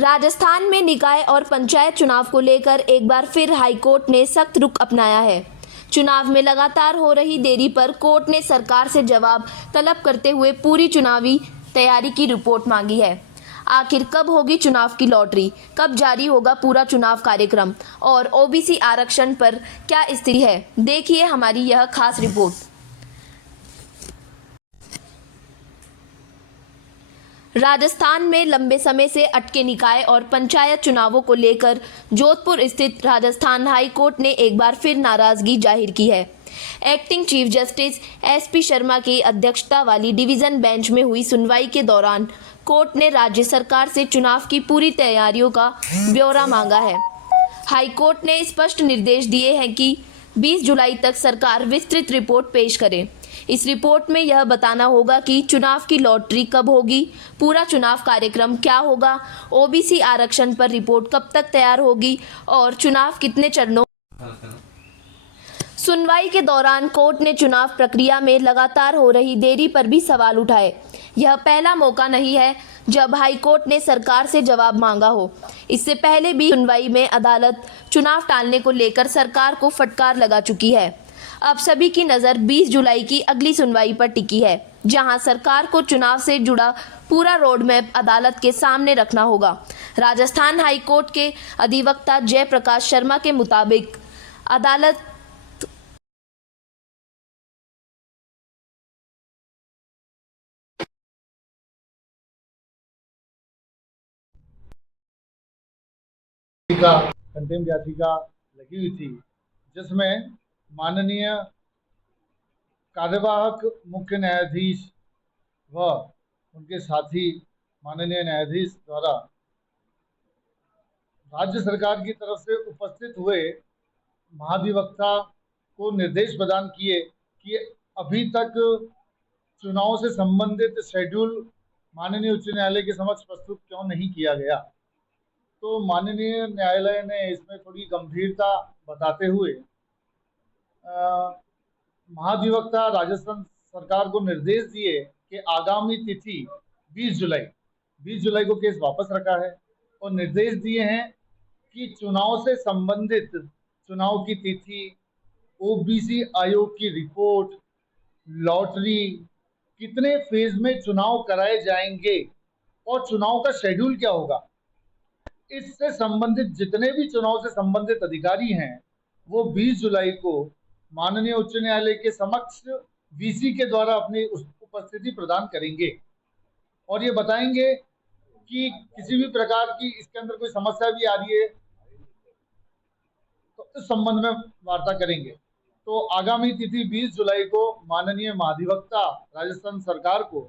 राजस्थान में निकाय और पंचायत चुनाव को लेकर एक बार फिर हाईकोर्ट ने सख्त रुख अपनाया है। चुनाव में लगातार हो रही देरी पर कोर्ट ने सरकार से जवाब तलब करते हुए पूरी चुनावी तैयारी की रिपोर्ट मांगी है। आखिर कब होगी चुनाव की लॉटरी, कब जारी होगा पूरा चुनाव कार्यक्रम और ओबीसी आरक्षण पर क्या स्थिति है, देखिए हमारी यह खास रिपोर्ट। राजस्थान में लंबे समय से अटके निकाय और पंचायत चुनावों को लेकर जोधपुर स्थित राजस्थान हाई कोर्ट ने एक बार फिर नाराजगी जाहिर की है। Acting chief justice SP Sharma की अध्यक्षता वाली डिवीजन बेंच में हुई सुनवाई के दौरान कोर्ट ने राज्य सरकार से चुनाव की पूरी तैयारियों का ब्यौरा मांगा है। हाई कोर्ट ने स्पष्ट निर्देश दिए हैं कि 20 जुलाई तक सरकार विस्तृत रिपोर्ट पेश करे। इस रिपोर्ट में यह बताना होगा कि चुनाव की लॉटरी कब होगी, पूरा चुनाव कार्यक्रम क्या होगा, ओबीसी आरक्षण पर रिपोर्ट कब तक तैयार होगी और चुनाव कितने चरणों। सुनवाई के दौरान कोर्ट ने चुनाव प्रक्रिया में लगातार हो रही देरी पर भी सवाल उठाए। यह पहला मौका नहीं है जब हाई कोर्ट ने सरकार से जवाब मांगा हो। इससे पहले भी सुनवाई में अदालत चुनाव टालने को लेकर सरकार को फटकार लगा चुकी है। अब सभी की नज़र 20 जुलाई की अगली सुनवाई पर टिकी है, जहां सरकार को चुनाव से जुड़ा पूरा रोड मैप अदालत के सामने रखना होगा। राजस्थान हाई कोर्ट के अधिवक्ता जयप्रकाश शर्मा के मुताबिक अदालत का कंटेम याचिका लगी हुई थी, जिसमें माननीय कार्यवाहक मुख्य न्यायाधीश व उनके साथी माननीय न्यायाधीश द्वारा राज्य सरकार की तरफ से उपस्थित हुए महाधिवक्ता को निर्देश प्रदान किए कि अभी तक चुनाव से संबंधित शेड्यूल माननीय उच्च न्यायालय के समक्ष प्रस्तुत क्यों नहीं किया गया। तो माननीय न्यायालय ने इसमें थोड़ी गंभीरता बताते हुए महाधिवक्ता राजस्थान सरकार को निर्देश दिए कि आगामी तिथि 20 जुलाई को केस वापस रखा है और निर्देश दिए हैं कि चुनाव से संबंधित चुनाव की तिथि, ओबीसी आयोग की रिपोर्ट, लॉटरी, कितने फेज में चुनाव कराए जाएंगे और चुनाव का शेड्यूल क्या होगा, इससे संबंधित जितने भी चुनाव से संबंधित अधिकारी हैं वो 20 जुलाई को माननीय उच्च न्यायालय के समक्ष वीसी के द्वारा अपनी उपस्थिति प्रदान करेंगे और ये बताएंगे कि किसी भी प्रकार की इसके अंदर कोई समस्या भी आ रही है तो इस संबंध में वार्ता करेंगे। तो आगामी तिथि 20 जुलाई को माननीय महाधिवक्ता राजस्थान सरकार को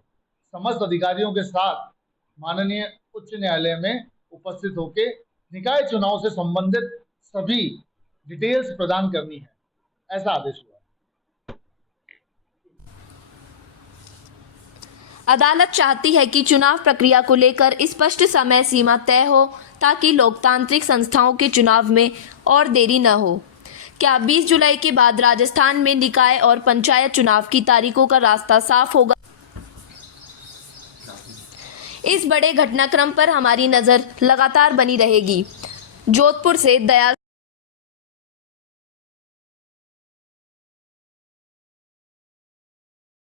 समस्त अधिकारियों के साथ माननीय उच्च न्यायालय में उपस्थित होकर निकाय चुनाव से संबंधित सभी डिटेल्स प्रदान करनी है, ऐसा आदेश हुआ। अदालत चाहती है कि चुनाव प्रक्रिया को लेकर स्पष्ट समय सीमा तय हो ताकि लोकतांत्रिक संस्थाओं के चुनाव में और देरी न हो। क्या 20 जुलाई के बाद राजस्थान में निकाय और पंचायत चुनाव की तारीखों का रास्ता साफ होगा? इस बड़े घटनाक्रम पर हमारी नज़र लगातार बनी रहेगी। जोधपुर से दयाल